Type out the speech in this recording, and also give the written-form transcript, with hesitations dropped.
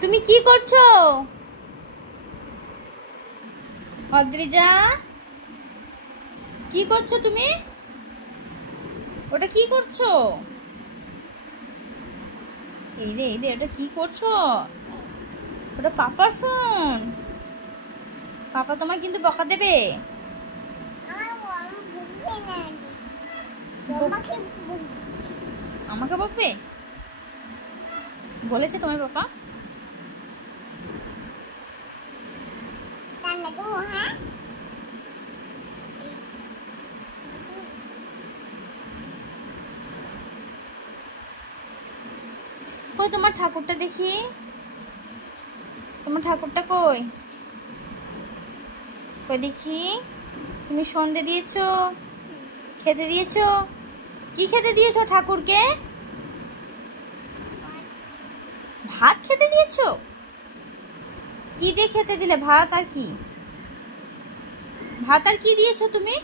তুমি কি করছো অদ্রিজা? কি করছো তুমি? ওটা কি করছো? এই রে ওটা কি করছো? ওটা পাপার ফোন। পাপা তোমায় কিন্তু বকা দেবে। আমাকে বকবে বলেছে তোমার পাপা? কই তোমার ঠাকুরটা দেখি, তোমার ঠাকুরটা কই? কই দেখি। তুমি সন্ধে দিয়েছো, খেতে দিয়েছো? কি খেতে দিয়েছো ঠাকুরকে? ভাত খেতে দিয়েছো? কি দিয়ে খেতে দিলে? ভাত আর কি? ভাত আর কি দিয়েছো তুমি?